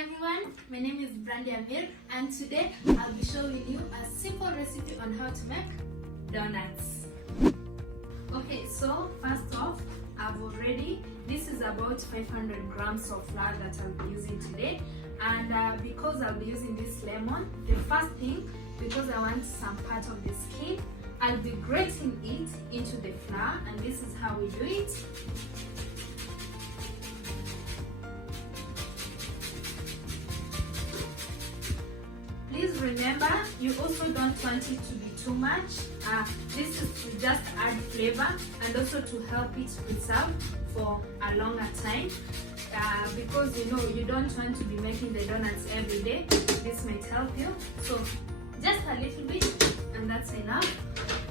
everyone, my name is Brandy and today I'll be showing you a simple recipe on how to make donuts. Okay, so first off, this is about 500 grams of flour that I'll be using today, and because I'll be using this lemon, the first thing, because I want some part of the skin, I'll be grating it into the flour, and this is how we do it. Please remember, you also don't want it to be too much. This is to just add flavor and also to help it preserve for a longer time, because you don't want to be making the donuts every day. This might help you. So just a little bit, and that's enough.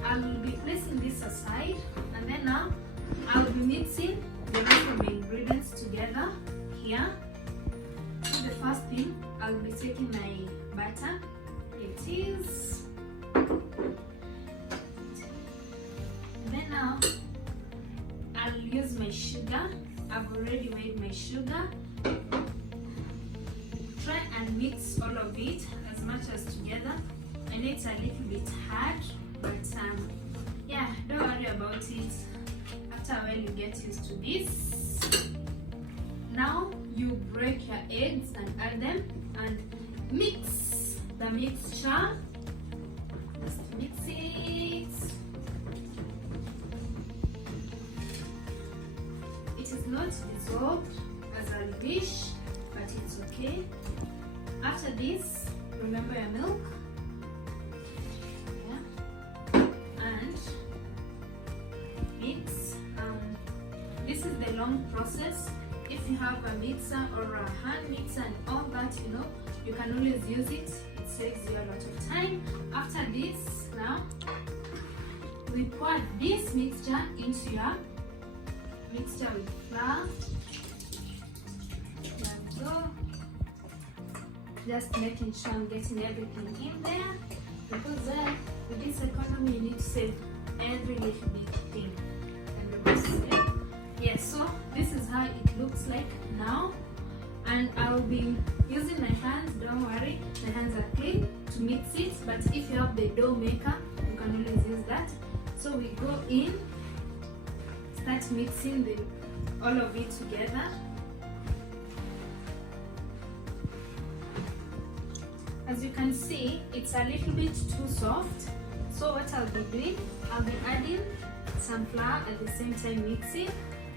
I'll be placing this aside, and then now I'll be mixing the rest of the ingredients together here. So the first thing, I'll be taking my butter. It is. Then now I'll use my sugar. I've already weighed my sugar. Try and mix all of it as much as together. I know it's a little bit hard, but yeah, don't worry about it. After a while you get used to this. Now you break your eggs and add them and mix the mixture. Just mix it. It is not dissolved as I wish, but it's okay. After this, remember your milk. Yeah. And mix. This is the long process. If you have a mixer or a hand mixer and all that, you can always use it. It saves you a lot of time. After this, now we pour this mixture into your mixture with flour. Like so. Just making sure I'm getting everything in there, because with this economy you need to save every little bit thing. Yes, so this is how it looks like now, and I'll be using my hands. Don't worry, my hands are clean to mix it, but if you have the dough maker, you can always use that. So we go in, start mixing all of it together. As you can see, it's a little bit too soft. So what I'll be doing, I'll be adding some flour at the same time mixing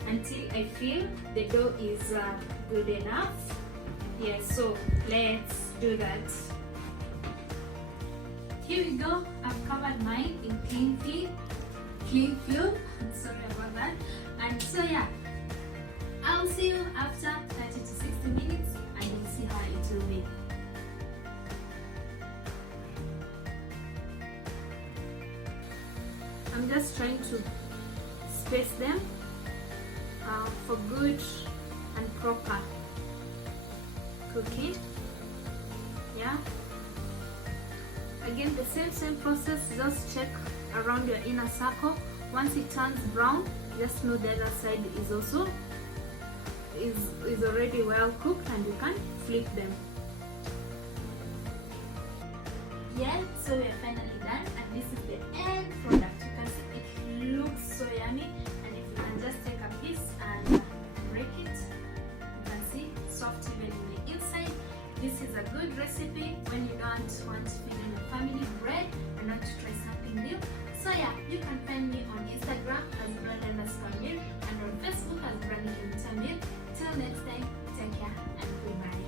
until I feel the dough is good enough. Yes, so let's do that. Here we go. I've covered mine in clean film. Sorry about that. And so yeah, I'll see you after 30 to 60 minutes, and you'll see how it will be. I'm just trying to space them for good and proper cooking. Yeah. Again, the same process. Just check around your inner circle. Once it turns brown, just know the other side is also is already well cooked, and you can flip them. Yeah, so we're finally done, and this is the end product. You can see it looks so yummy, and if you can just take a piece and break it, you can see soft even in the inside. This is a good recipe when you don't want to feed your family bread and want to try something new. So yeah, you can find me on Instagram as Brandy_Mir and on Facebook as Brandy_Mir. Till next time, take care and goodbye.